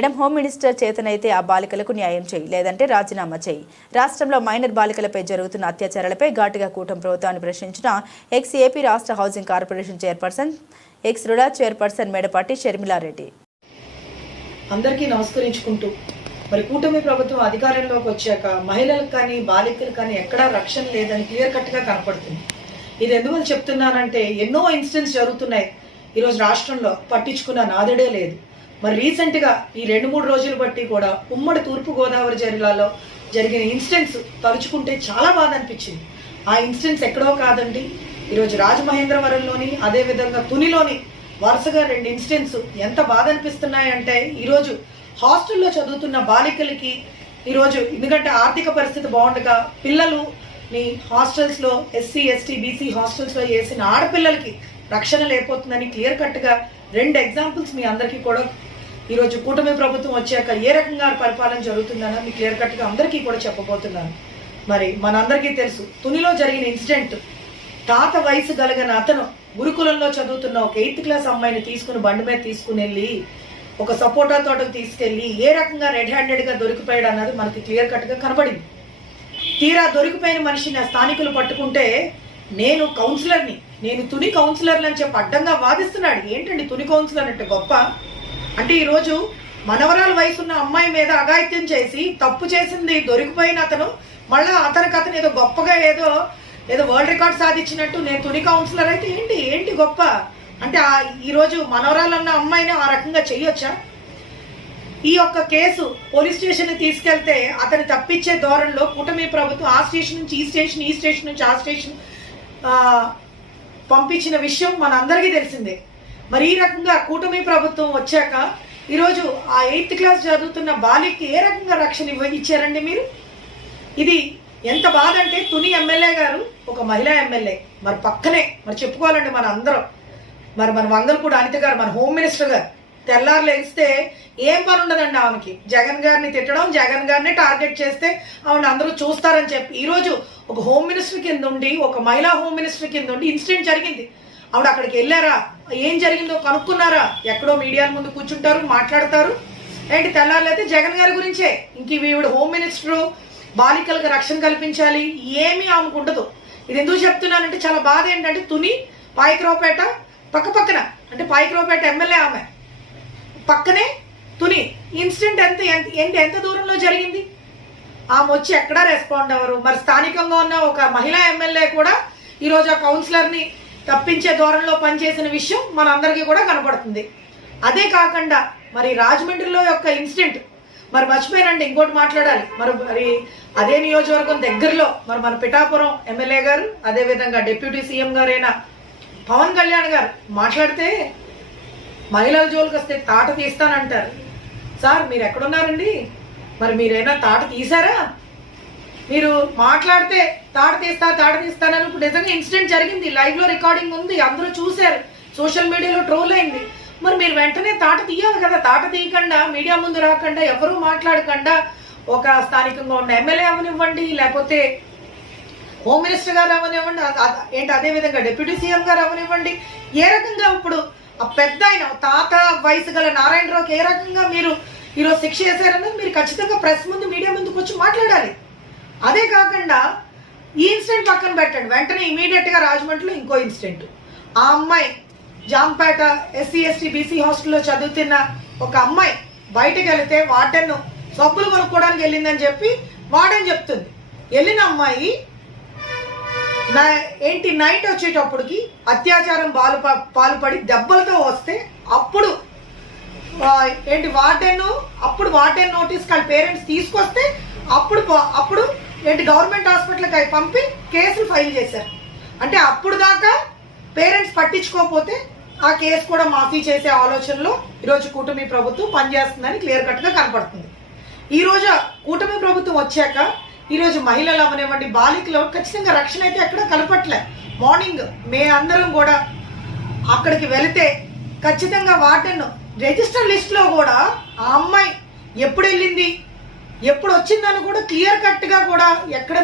Madam home minister చేతనైతే ఆ బాలికలకు న్యాయం చేయి లేదంటే రాజీనామా చేయి. రాష్ట్రంలో మైనర్ బాలికలపై జరుగుతున్న అత్యాచారాలపై ఘాటుగా కూటమి ప్రభుత్వాన్ని ప్రశ్నించిన ఎక్స్ ఏపీ రాష్ట్ర housing corporation chairperson ex RUDA chairperson Medapati Sharmila Reddy. అందరికీ నమస్కరించుకుంటూ మరి కూటమి ప్రభుత్వం అధికారంలోకి వచ్చాక మహిళలకు కానీ బాలికలు కానీ ఎక్కడా రక్షణ లేదని క్లియర్ కట్గా కనపడుతుంది. ఇది ఎందువల్ల చెప్తున్నానంటే ఎన్నో ఇన్సిడెంట్స్ జరుగుతున్నాయి. ఈరోజు రాష్ట్రంలో పట్టించుకున్న నాదడే లేదు. మరి రీసెంట్గా ఈ రెండు మూడు రోజులు బట్టి కూడా ఉమ్మడి తూర్పు గోదావరి జిల్లాలో జరిగిన ఇన్సిడెంట్స్ తలుచుకుంటే చాలా బాధ అనిపించింది. ఆ ఇన్సిడెంట్స్ ఎక్కడో కాదండి. ఈరోజు రాజమహేంద్రవరంలోని అదేవిధంగా తునిలోని వరుసగా రెండు ఇన్సిడెంట్స్ ఎంత బాధ అనిపిస్తున్నాయంటే ఈరోజు హాస్టల్లో చదువుతున్న బాలికలకి ఈరోజు ఎందుకంటే ఆర్థిక పరిస్థితి బాగుండగా పిల్లలు నీ హాస్టల్స్లో ఎస్సీ ఎస్టీ బీసీ హాస్టల్స్లో వేసిన ఆడపిల్లలకి రక్షణ లేకపోతుందని క్లియర్ కట్గా రెండు ఎగ్జాంపుల్స్ మీ అందరికీ కూడా ఈరోజు కూటమి ప్రభుత్వం వచ్చాక ఏ రకంగా పరిపాలన జరుగుతుందని మీకు క్లియర్ కట్గా అందరికీ కూడా చెప్పబోతున్నాను. మరి మనందరికీ తెలుసు తునిలో జరిగిన ఇన్సిడెంట్ తాత వయసు కలిగిన అతను గురుకులంలో చదువుతున్న ఒక ఎయిత్ క్లాస్ అమ్మాయిని తీసుకుని బండి మీద తీసుకుని వెళ్ళి ఒక సపోటా తోటకు తీసుకెళ్ళి ఏ రకంగా రెడ్ హ్యాండెడ్గా దొరికిపోయాడు అన్నది మనకి క్లియర్ కట్గా కనబడింది. తీరా దొరికిపోయిన మనిషిని ఆ స్థానికులు పట్టుకుంటే నేను కౌన్సిలర్ని నేను తుని కౌన్సిలర్ని అని చెప్పి అడ్డంగా వాదిస్తున్నాడు. ఏంటండి తుని కౌన్సిలర్ అంటే గొప్ప? అంటే ఈరోజు మనవరాల వయసున్న అమ్మాయి మీద అఘాయిత్యం చేసి తప్పు చేసింది దొరికిపోయిన అతను మళ్ళా అతనికి అతను ఏదో గొప్పగా ఏదో ఏదో వరల్డ్ రికార్డ్ సాధించినట్టు నేను తుని కౌన్సిలర్ అయితే ఏంటి ఏంటి గొప్ప? అంటే ఆ ఈరోజు మనవరాలన్న అమ్మాయిని ఆ రకంగా చెయ్యొచ్చా ఈ యొక్క కేసు పోలీస్ స్టేషన్ తీసుకెళ్తే అతను తప్పించే ధోరణిలో కూటమి ప్రభుత్వం ఆ స్టేషన్ నుంచి ఈ స్టేషన్ ఈ స్టేషన్ నుంచి ఆ స్టేషన్ పంపించిన విషయం మనందరికీ తెలిసిందే. మరి ఈ రకంగా కూటమి ప్రభుత్వం వచ్చాక ఈరోజు ఆ ఎయిత్ క్లాస్ చదువుతున్న బాలికి ఏ రకంగా రక్షణ ఇవ్వ ఇచ్చారండి మీరు? ఇది ఎంత బాధ అంటే తుని ఎమ్మెల్యే గారు ఒక మహిళా ఎమ్మెల్యే. మరి పక్కనే మరి చెప్పుకోవాలండి మన అందరం. మరి మన వంగల్పూడి అనిత గారు మన హోమ్ మినిస్టర్ గారు తెల్లారు లేస్తే ఏం పని ఉండదండి ఆమెకి. జగన్ గారిని తిట్టడం జగన్ గారిని టార్గెట్ చేస్తే ఆవిడ అందరూ చూస్తారని చెప్పి ఈరోజు ఒక హోమ్ మినిస్టర్ కింద ఉండి ఒక మహిళా హోమ్ మినిస్టర్ కింద ఉండి ఇన్సిడెంట్ జరిగింది. ఆవిడ అక్కడికి వెళ్ళారా? ఏం జరిగిందో కనుక్కున్నారా? ఎక్కడో మీడియా ముందు కూర్చుంటారు మాట్లాడతారు. ఏంటి తెల్లారులైతే జగన్ గారి గురించే. ఇంక ఈవిడ హోమ్ మినిస్టర్ బాలికలకు రక్షణ కల్పించాలి ఏమీ ఆమెకు ఉండదు. ఇది ఎందుకు చెప్తున్నానంటే చాలా బాధ ఏంటంటే తుని పాయకరావుపేట పక్క పక్కన అంటే పాయకరావుపేట ఎమ్మెల్యే ఆమె. పక్కనే తుని ఇన్సిడెంట్ ఎంత ఎంత ఎంత దూరంలో జరిగింది? ఆమె వచ్చి ఎక్కడా రెస్పాండ్ అవ్వరు. మరి స్థానికంగా ఉన్న ఒక మహిళా ఎమ్మెల్యే కూడా ఈరోజు ఆ కౌన్సిలర్ని తప్పించే దూరంలో పనిచేసిన విషయం మనందరికీ కూడా కనపడుతుంది. అదే కాకుండా మరి రాజమండ్రిలో యొక్క ఇన్సిడెంట్ మరి మర్చిపోయారండి ఇంకోటి మాట్లాడాలి. మరి మరి అదే నియోజకవర్గం దగ్గరలో మరి మన పిఠాపురం ఎమ్మెల్యే గారు అదే విధంగా డిప్యూటీ సీఎం గారైన పవన్ కళ్యాణ్ గారు మాట్లాడితే మహిళల జోలికి వస్తే తాట తీస్తానంటారు. సార్ మీరు ఎక్కడున్నారండి మరి మీరైనా తాట తీసారా మీరు మాట్లాడితే తాట తీస్తా తాట తీస్తానని ఇప్పుడు నిజంగా ఇన్సిడెంట్ జరిగింది. లైవ్లో రికార్డింగ్ ఉంది అందరూ చూశారు. సోషల్ మీడియాలో ట్రోల్ అయింది. మరి మీరు వెంటనే తాట తీయాలి కదా. తాట తీయకుండా మీడియా ముందు రాకుండా ఎవరు మాట్లాడకుండా ఒక స్థానికంగా ఉన్న ఎమ్మెల్యే అవనివ్వండి లేకపోతే హోమ్ మినిస్టర్ గారు అవనివ్వండి ఏంటి అదే విధంగా డిప్యూటీ సీఎం గారు అవనివ్వండి. ఏ రకంగా ఇప్పుడు ఆ పెద్ద ఆయన తాత వయసు గల నారాయణరావుకి ఏ రకంగా మీరు ఈరోజు శిక్ష చేశారన్నది మీరు ఖచ్చితంగా ప్రెస్ ముందు మీడియా ముందుకు వచ్చి మాట్లాడాలి. అదే కాకుండా ఈ ఇన్సిడెంట్ పక్కన పెట్టండి. వెంటనే ఇమీడియట్గా రాజమండ్రిలో ఇంకో ఇన్సిడెంట్. ఆ అమ్మాయి జాంపేట ఎస్సీ ఎస్టీ బీసీ హాస్టల్లో చదువుతున్న ఒక అమ్మాయి బయటకు వెళితే వాటన్ను సబ్బులు కొనుక్కోవడానికి వెళ్ళిందని చెప్పి వాడని చెప్తుంది. వెళ్ళిన అమ్మాయి ఏంటి నైట్ వచ్చేటప్పటికి అత్యాచారం బాలు పాల్పడి దెబ్బలతో వస్తే అప్పుడు ఏంటి వార్డెన్ అప్పుడు వార్డెన్ నోటీస్ వాళ్ళ పేరెంట్స్ తీసుకొస్తే అప్పుడు అప్పుడు ఏంటి గవర్నమెంట్ హాస్పిటల్కి పంపి కేసులు ఫైల్ చేశారు. అంటే అప్పుడు దాకా పేరెంట్స్ పట్టించుకోకపోతే ఆ కేసు కూడా మాఫీ చేసే ఆలోచనలో ఈరోజు కూటమి ప్రభుత్వం పనిచేస్తుందని క్లియర్ కట్గా కనపడుతుంది. ఈరోజు కూటమి ప్రభుత్వం వచ్చాక ఈరోజు మహిళలు అవనివ్వండి బాలికలు ఖచ్చితంగా రక్షణ అయితే ఎక్కడ కనపట్లే. మార్నింగ్ మే అందరం కూడా అక్కడికి వెళితే ఖచ్చితంగా వార్డెన్ రిజిస్టర్ లిస్ట్లో కూడా ఆ అమ్మాయి ఎప్పుడు వెళ్ళింది? ఎప్పుడు వచ్చిందని కూడా క్లియర్ కట్గా కూడా ఎక్కడ